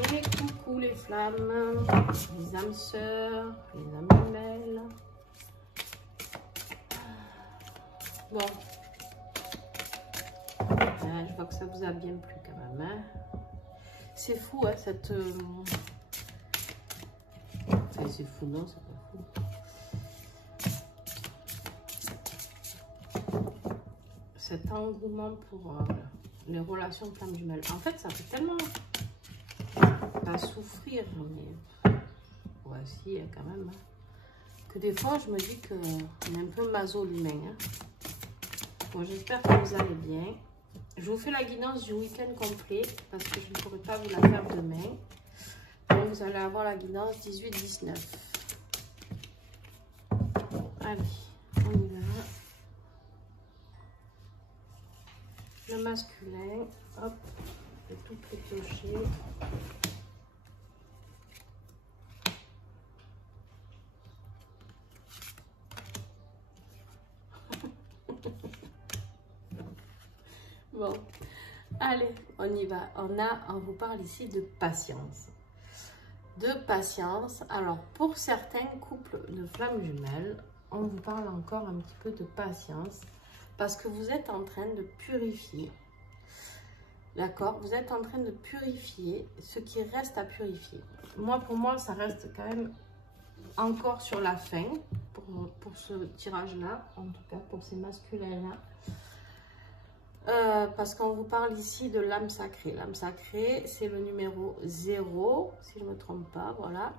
Et coucou les flammes, les âmes sœurs, les âmes jumelles. Bon, je vois que ça vous a bien plu quand même. Hein. C'est fou, hein, cette... Enfin, c'est fou, non, c'est pas fou. Cet engouement pour les relations de flammes jumelles. En fait, ça fait tellement... pas souffrir, mais... Voici, quand même. Hein. Que des fois, je me dis qu'on est un peu maso l'humain. Hein. Bon, j'espère que vous allez bien. Je vous fais la guidance du week-end complet parce que je ne pourrai pas vous la faire demain. Donc, vous allez avoir la guidance 18-19. Allez, on y va. Le masculin, hop, et tout pioché. Bon, allez, on y va. On vous parle ici de patience. De patience. Alors, pour certains couples de flammes jumelles, on vous parle encore un petit peu de patience parce que vous êtes en train de purifier. D'accord? Vous êtes en train de purifier ce qui reste à purifier. Moi, pour moi, ça reste quand même encore sur la fin pour ce tirage-là, en tout cas pour ces masculins-là. Parce qu'on vous parle ici de l'âme sacrée. L'âme sacrée, c'est le numéro 0, si je ne me trompe pas, voilà.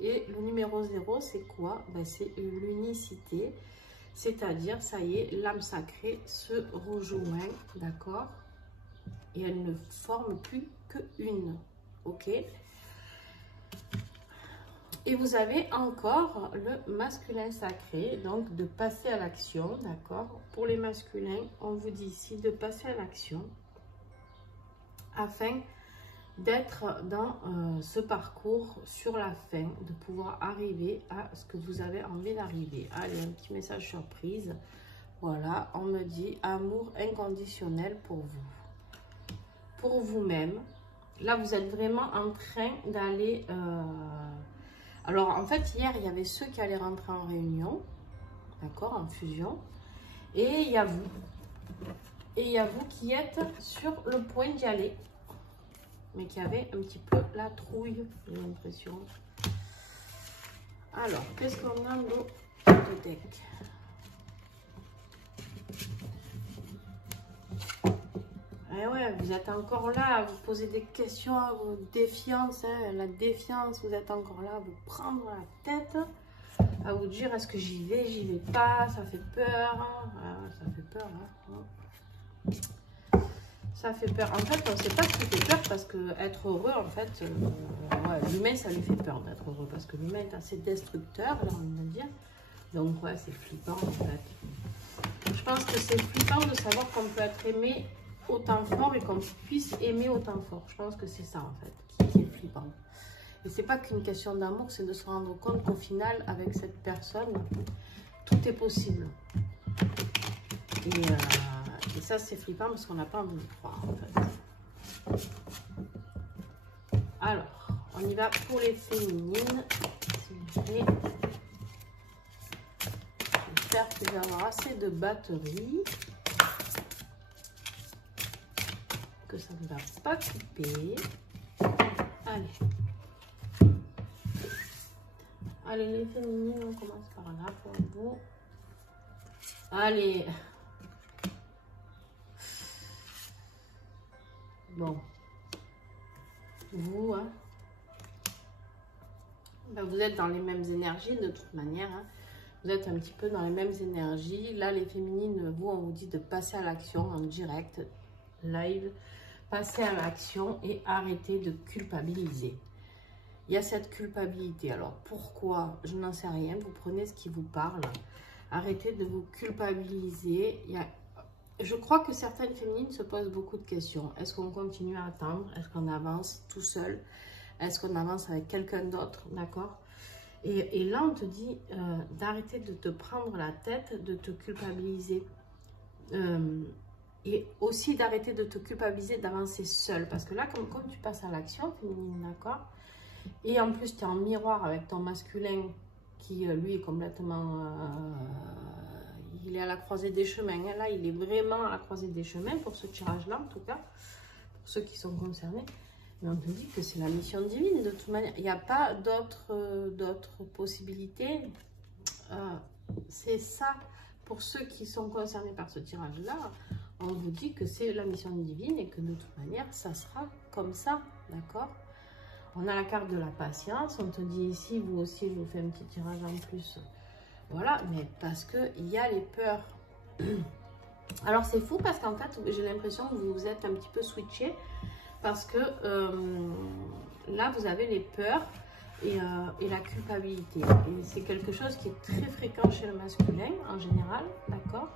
Et le numéro 0, c'est quoi? Ben, c'est l'unicité. C'est-à-dire, ça y est, l'âme sacrée se rejoint, d'accord? Et elle ne forme plus qu'une, ok? Et vous avez encore le masculin sacré, donc de passer à l'action, d'accord? Pour les masculins, on vous dit ici de passer à l'action afin d'être dans ce parcours sur la fin, de pouvoir arriver à ce que vous avez envie d'arriver. Allez, un petit message surprise. Voilà, on me dit amour inconditionnel pour vous. Pour vous-même. Là, vous êtes vraiment en train d'aller... Alors, en fait, hier, il y avait ceux qui allaient rentrer en réunion, d'accord, en fusion. Et il y a vous. Et il y a vous qui êtes sur le point d'y aller. Mais qui avait un petit peu la trouille, j'ai l'impression. Alors, qu'est-ce qu'on a de deck? Eh ouais, vous êtes encore là à vous poser des questions, à vos défiances, hein, la défiance, vous êtes encore là à vous prendre la tête, à vous dire est-ce que j'y vais pas, ça fait peur, hein. Ah, ça fait peur, hein. Ça fait peur. En fait, on ne sait pas ce qui fait peur parce que être heureux, en fait, ouais, l'humain, ça lui fait peur d'être heureux parce que l'humain est assez destructeur, j'ai envie de dire. Donc, ouais, c'est flippant, en fait. Je pense que c'est flippant de savoir qu'on peut être aimé autant fort et qu'on puisse aimer autant fort. Je pense que c'est ça, en fait, qui est flippant. Et c'est pas qu'une question d'amour, c'est de se rendre compte qu'au final, avec cette personne, tout est possible. Et ça, c'est flippant parce qu'on n'a pas envie de croire, en fait. Alors, on y va pour les féminines. J'espère que je vais avoir assez de batterie. Que ça ne va pas couper. Allez. Allez, les féminines, on commence par là pour vous. Allez. Bon. Vous, hein. Ben, vous êtes dans les mêmes énergies de toute manière. Hein. Vous êtes un petit peu dans les mêmes énergies. Là, les féminines, vous, on vous dit de passer à l'action en direct, live. Passer à l'action et arrêter de culpabiliser. Il y a cette culpabilité. Alors, pourquoi? Je n'en sais rien. Vous prenez ce qui vous parle. Arrêtez de vous culpabiliser. Je crois que certaines féminines se posent beaucoup de questions. Est-ce qu'on continue à attendre? Est-ce qu'on avance tout seul? Est-ce qu'on avance avec quelqu'un d'autre? D'accord? Et là, on te dit d'arrêter de te prendre la tête, de te culpabiliser. Et aussi d'arrêter de te culpabiliser d'avancer seul. Parce que là, comme tu passes à l'action féminine, d'accord? Et en plus, tu es en miroir avec ton masculin qui, lui, est complètement... il est à la croisée des chemins. Là, il est vraiment à la croisée des chemins pour ce tirage-là, en tout cas. Pour ceux qui sont concernés. Mais on te dit que c'est la mission divine, de toute manière. Il n'y a pas d'autres possibilités. C'est ça. Pour ceux qui sont concernés par ce tirage-là, on vous dit que c'est la mission divine et que de toute manière, ça sera comme ça, d'accord? On a la carte de la patience, on te dit ici, vous aussi, je vous fais un petit tirage en plus. Voilà, mais parce qu'il y a les peurs. Alors, c'est fou parce qu'en fait, j'ai l'impression que vous êtes un petit peu switché parce que là, vous avez les peurs et la culpabilité. Et c'est quelque chose qui est très fréquent chez le masculin en général, d'accord?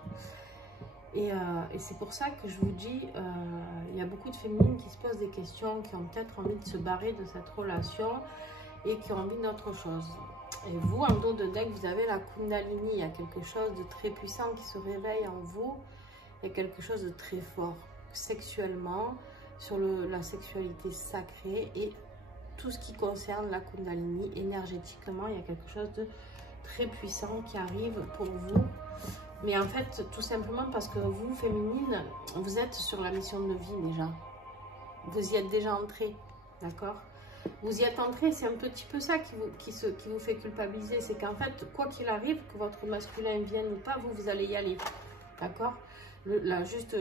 Et c'est pour ça que je vous dis, il y a beaucoup de féminines qui se posent des questions, qui ont peut-être envie de se barrer de cette relation et qui ont envie d'autre chose. Et vous, en dos de deck, vous avez la Kundalini. Il y a quelque chose de très puissant qui se réveille en vous. Il y a quelque chose de très fort sexuellement, sur la sexualité sacrée et tout ce qui concerne la Kundalini. Énergétiquement, il y a quelque chose de très puissant qui arrive pour vous. Mais en fait, tout simplement parce que vous, féminine, vous êtes sur la mission de vie déjà. Vous y êtes déjà entré, d'accord? Vous y êtes entré, c'est un petit peu ça qui vous fait culpabiliser. C'est qu'en fait, quoi qu'il arrive, que votre masculin vienne ou pas, vous allez y aller, d'accord? Juste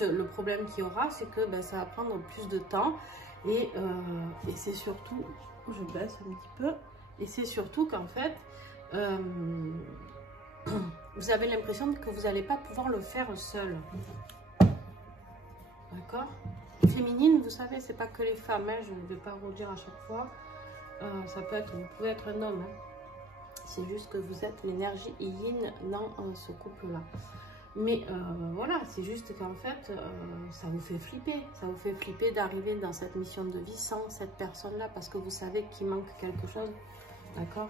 le problème qu'il y aura, c'est que ben, ça va prendre plus de temps. Et c'est surtout, je baisse un petit peu, et c'est surtout qu'en fait, vous avez l'impression que vous n'allez pas pouvoir le faire seul. D'accord? Féminine, vous savez, c'est pas que les femmes, hein, je ne vais pas vous dire à chaque fois. Ça peut être, vous pouvez être un homme. Hein. C'est juste que vous êtes l'énergie yin dans ce couple-là. Mais voilà, c'est juste qu'en fait, ça vous fait flipper. Ça vous fait flipper d'arriver dans cette mission de vie sans cette personne-là parce que vous savez qu'il manque quelque chose. D'accord?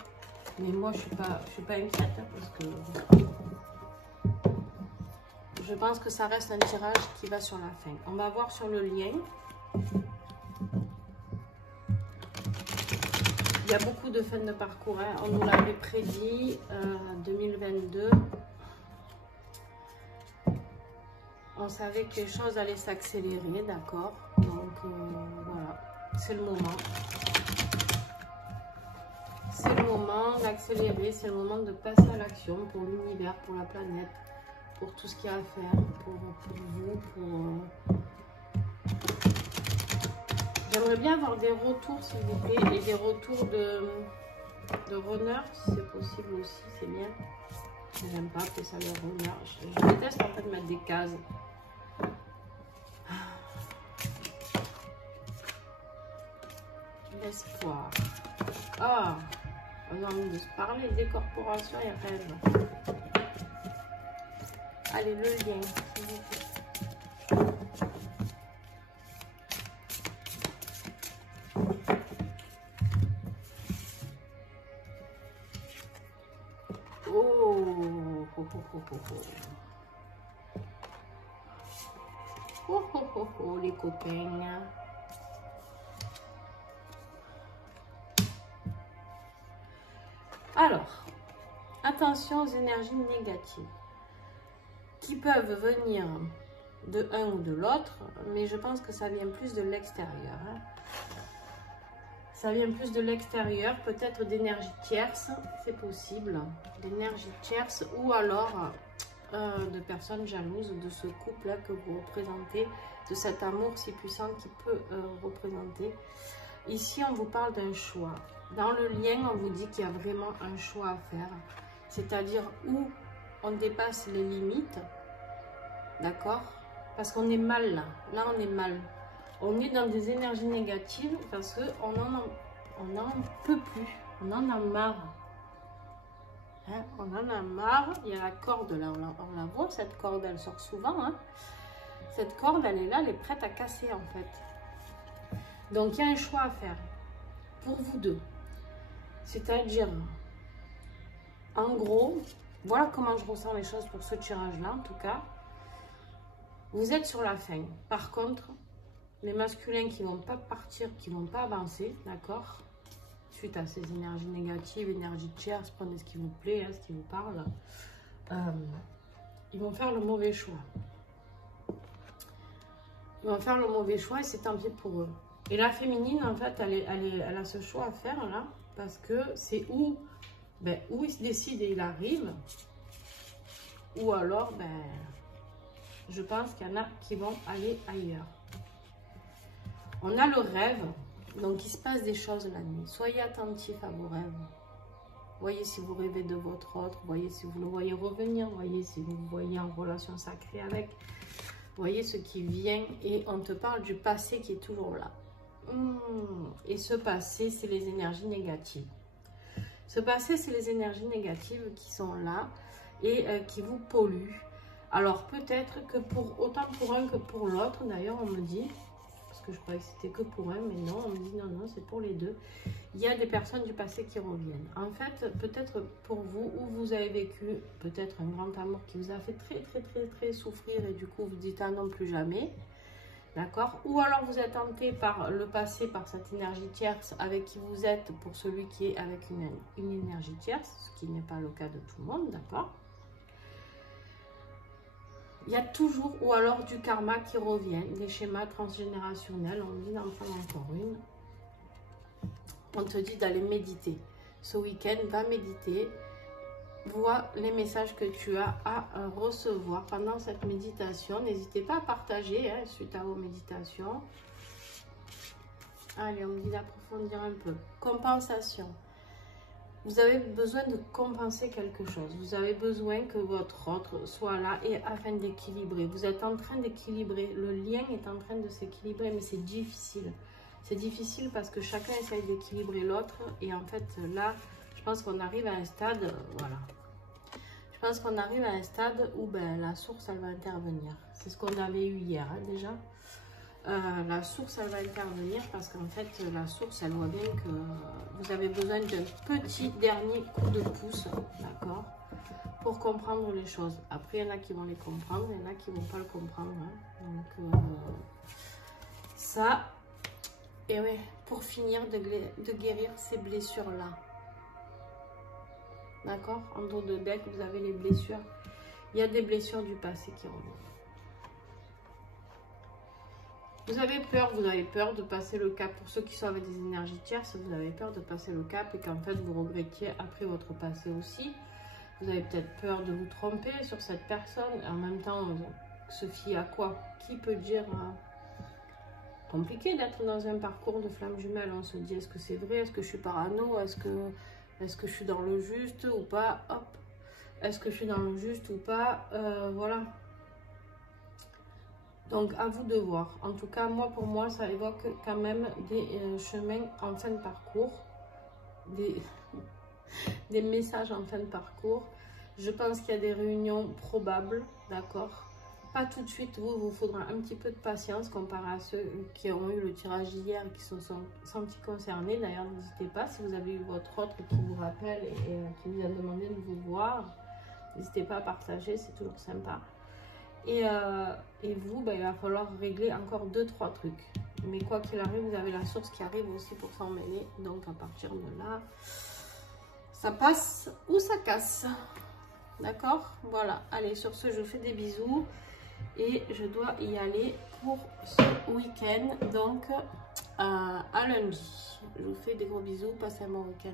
Mais moi, je suis pas inquiète hein, parce que je pense que ça reste un tirage qui va sur la fin. On va voir sur le lien. Il y a beaucoup de fins de parcours. Hein. On nous l'avait prédit 2022. On savait que les choses allaient s'accélérer, d'accord? Donc voilà, c'est le moment. C'est le moment d'accélérer, c'est le moment de passer à l'action pour l'univers, pour la planète, pour tout ce qu'il y a à faire, pour vous, J'aimerais bien avoir des retours, s'il vous plaît, et des retours de runners, si c'est possible aussi, c'est bien. J'aime pas appeler ça les runners. Je déteste en fait mettre des cases. L'espoir. Ah, on a envie de se parler, décorporation et rêve. Allez, le lien, s'il vous plaît. Oh, oh, oh, oh, oh, oh. Oh, oh, oh, oh, les copains. Alors, attention aux énergies négatives qui peuvent venir de un ou de l'autre, mais je pense que ça vient plus de l'extérieur. Hein. Ça vient plus de l'extérieur, peut-être d'énergie tierce, c'est possible, d'énergie tierce, ou alors de personnes jalouses de ce couple-là que vous représentez, de cet amour si puissant qui peut représenter. Ici, on vous parle d'un choix. Dans le lien, on vous dit qu'il y a vraiment un choix à faire, c'est-à-dire où on dépasse les limites, d'accord? Parce qu'on est mal là, on est mal. On est dans des énergies négatives parce qu'on n'en peut plus, on en a marre. Hein? On en a marre, il y a la corde là, on la voit, cette corde, elle sort souvent. Hein? Cette corde, elle est là, elle est prête à casser en fait. Donc, il y a un choix à faire pour vous deux. C'est-à-dire, en gros, Voilà comment je ressens les choses pour ce tirage-là, en tout cas. Vous êtes sur la fin. Par contre, les masculins qui ne vont pas partir, qui ne vont pas avancer, d'accord, suite à ces énergies négatives, énergies tierces, prenez ce qui vous plaît, hein, ce qui vous parle, ils vont faire le mauvais choix. Ils vont faire le mauvais choix et c'est tant pis pour eux. Et la féminine, en fait, elle a ce choix à faire là, parce que c'est où il se décide et il arrive, ou alors, je pense qu'il y en a qui vont aller ailleurs. On a le rêve, donc il se passe des choses la nuit. Soyez attentifs à vos rêves. Voyez si vous rêvez de votre autre, voyez si vous le voyez revenir, voyez si vous le voyez en relation sacrée avec. Voyez ce qui vient et on te parle du passé qui est toujours là. Et ce passé, c'est les énergies négatives. Ce passé, c'est les énergies négatives qui sont là et qui vous polluent. Alors peut-être que autant pour un que pour l'autre, d'ailleurs on me dit, parce que je croyais que c'était que pour un, mais non, on me dit non, non, c'est pour les deux. Il y a des personnes du passé qui reviennent. En fait, peut-être pour vous, où vous avez vécu peut-être un grand amour qui vous a fait très souffrir et du coup vous dites ah non, plus jamais. D'accord? Ou alors vous êtes hanté par le passé, par cette énergie tierce avec qui vous êtes pour celui qui est avec une énergie tierce, ce qui n'est pas le cas de tout le monde, d'accord? Il y a toujours, ou alors du karma qui revient, des schémas transgénérationnels, on dit d'en prendre encore une. On te dit d'aller méditer. Ce week-end, va méditer. Vois les messages que tu as à recevoir pendant cette méditation. N'hésitez pas à partager suite à vos méditations. Allez, on me dit d'approfondir un peu. Compensation. Vous avez besoin de compenser quelque chose. Vous avez besoin que votre autre soit là et afin d'équilibrer. Vous êtes en train d'équilibrer. Le lien est en train de s'équilibrer, mais c'est difficile. C'est difficile parce que chacun essaye d'équilibrer l'autre. Et en fait, là, je pense qu'on arrive à un stade, voilà. Je pense qu'on arrive à un stade où la source, elle va intervenir. C'est ce qu'on avait eu hier, déjà. La source, elle va intervenir parce qu'en fait, la source, elle voit bien que vous avez besoin d'un petit dernier coup de pouce, d'accord, pour comprendre les choses. Après, il y en a qui vont les comprendre, il y en a qui ne vont pas le comprendre. Hein. Donc, ça, et ouais, pour finir de guérir ces blessures-là. D'accord? En dos de deck, vous avez les blessures. Il y a des blessures du passé qui reviennent. Vous avez peur de passer le cap. Pour ceux qui sont avec des énergies tierces, vous avez peur de passer le cap et qu'en fait vous regrettiez après votre passé aussi. Vous avez peut-être peur de vous tromper sur cette personne. En même temps, se fier à quoi? Qui peut dire compliqué d'être dans un parcours de flamme jumelle. On se dit, est-ce que c'est vrai? Est-ce que je suis parano? Est-ce que je suis dans le juste ou pas? Hop. Est-ce que je suis dans le juste ou pas? Voilà. Donc, à vous de voir. En tout cas, pour moi, ça évoque quand même des chemins en fin de parcours. Des messages en fin de parcours. Je pense qu'il y a des réunions probables, d'accord? Pas tout de suite, vous faudra un petit peu de patience comparé à ceux qui ont eu le tirage hier et qui se sont sentis concernés. D'ailleurs, n'hésitez pas, si vous avez eu votre autre qui vous rappelle et qui vous a demandé de vous voir, n'hésitez pas à partager, c'est toujours sympa. Et vous, il va falloir régler encore 2-3 trucs. Mais quoi qu'il arrive, vous avez la source qui arrive aussi pour s'en mêler. Donc, à partir de là, ça passe ou ça casse. D'accord? Voilà. Allez, sur ce, je vous fais des bisous. Et je dois y aller pour ce week-end. Donc, à lundi. Je vous fais des gros bisous. Passez un bon week-end.